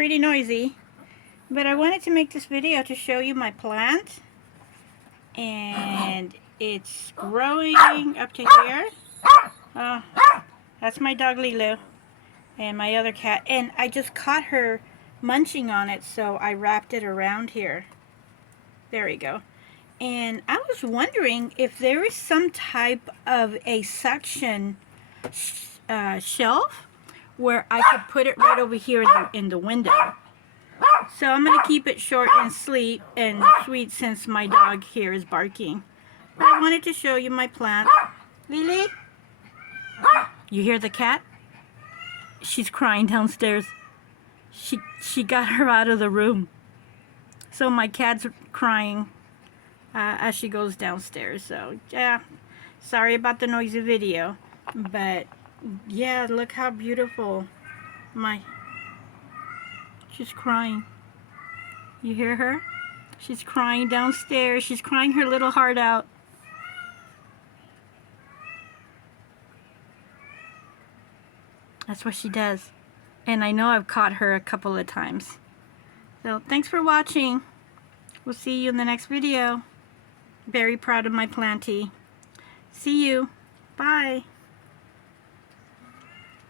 pretty noisy. But I wanted to make this video to show you my plant. And it's growing up to here. Oh, that's my dog Lilu. And my other cat. And I just caught her munching on it, so I wrapped it around here. There we go. And I was wondering if there is some type of a suction shelf where I could put it right over here in the window. So I'm going to keep it short and sweet since my dog here is barking. But I wanted to show you my plant. Lily? You hear the cat? She's crying downstairs. She got her out of the room. So my cat's crying as she goes downstairs. So yeah, sorry about the noisy video. But yeah, look how beautiful. She's crying. You hear her? She's crying downstairs. She's crying her little heart out. That's what she does. And I know I've caught her a couple of times. So thanks for watching. We'll see you in the next video. Very proud of my planty. See you. Bye.